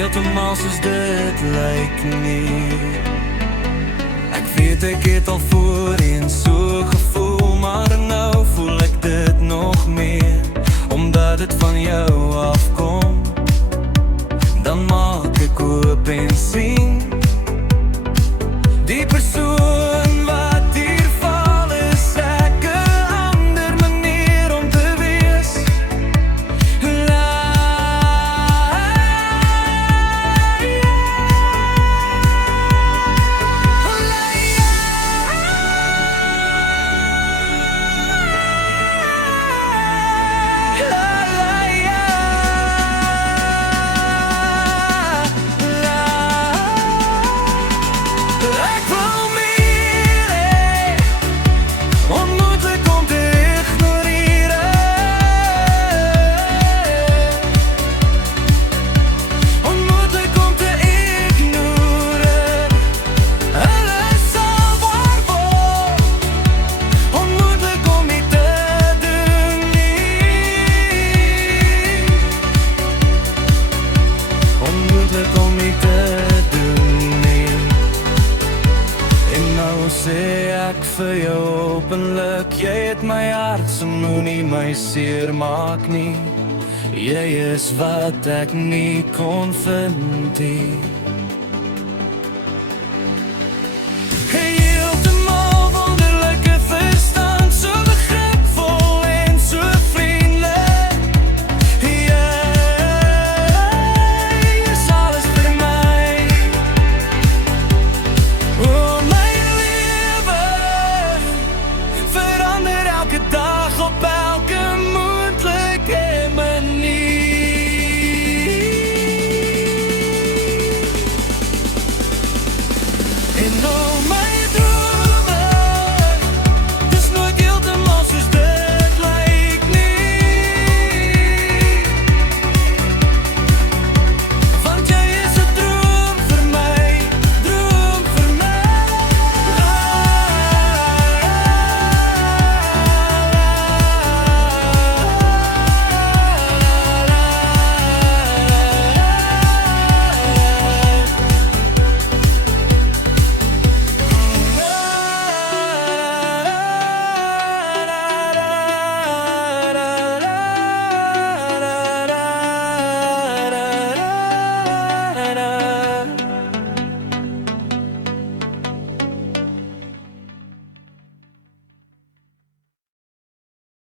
heeltemal soos dit lyk nie. Ek weet ek het al voorheen so gevoel, maar nou voel ek dit nog meer, omdat dit van jou afkom. Dan maak ek oop en sien die persoon wat hier val is ek 'n ander manier om te wees. Om nie te doen nie. En nou sê ek vir jou openlik, jy het my hart, so moenie my seer maak nie. Jy is wat ek nie kon vind nie.